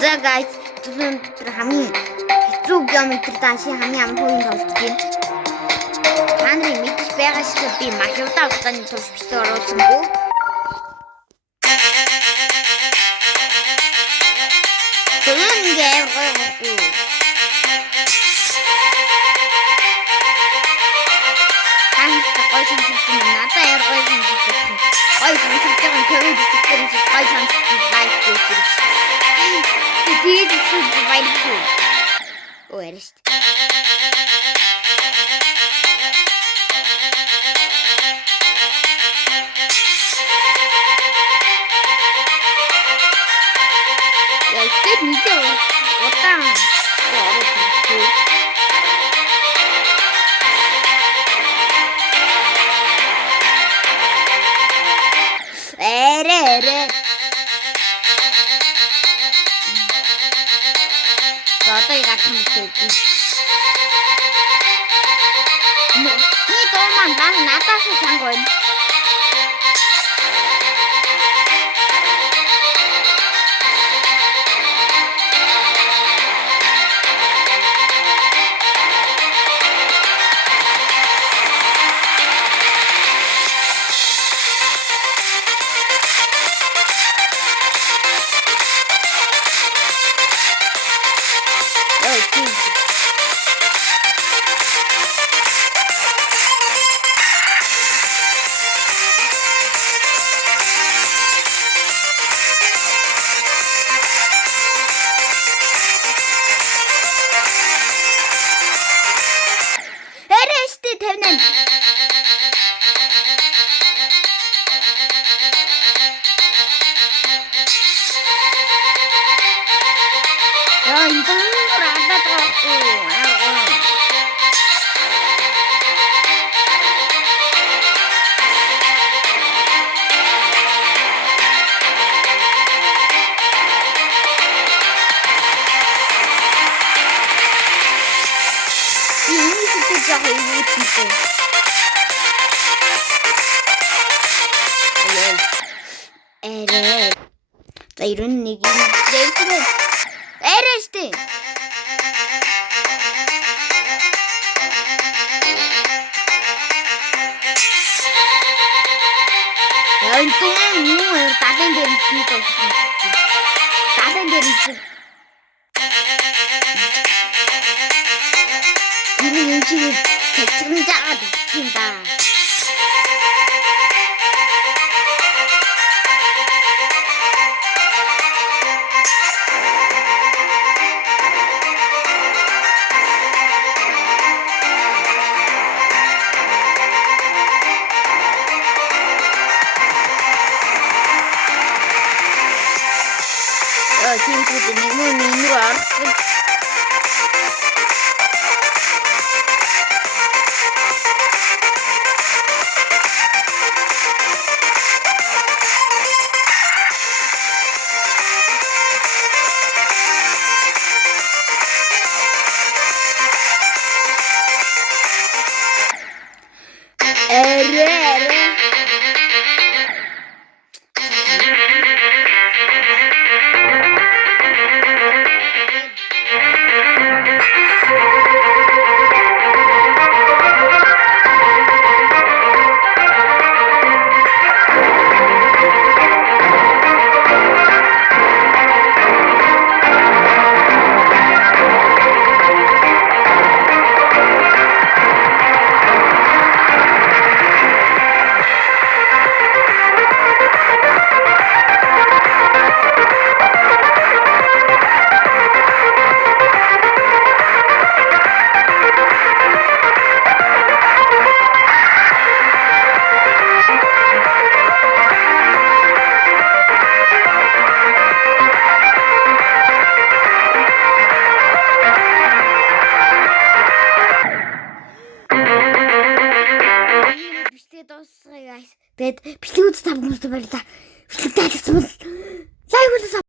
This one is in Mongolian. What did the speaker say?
За guys, өнөөдөр хамгийн хэцүү геометрийн ашиг хамгийн амархан тоглолт юм. Та нарыг мэдж байгаа шүү дээ. Би маш удаа удааны турш бичиг оруулсангүй. Тэгвэл гоё. Гой сонсож байна. Надад яар гой сонсож байна. Гой сонсож байгаа төрөө дисциплин шиг гой сонсож лайк хийх. Тэгээд зүйл баярлалаа. Оэрст. Я teď нэлээ удаан оруулсан. Эрэ. Одоо яг юм хэлээ. Ни дооман надаас чанга байна. Эрэ. За ирэн нэг юм зэвсрээ. Эрэ штэ. Антон юу талын дээр ичний тооссон. Талын дээр ичсэн. Энэ юм чи тэгтэн жаад юм да. 친구들 이거 알았어. 에레. Тэгээд бичлэг үзсэн та хүмүүст баярлалаа. Бичлэг таалагдсан бол лайк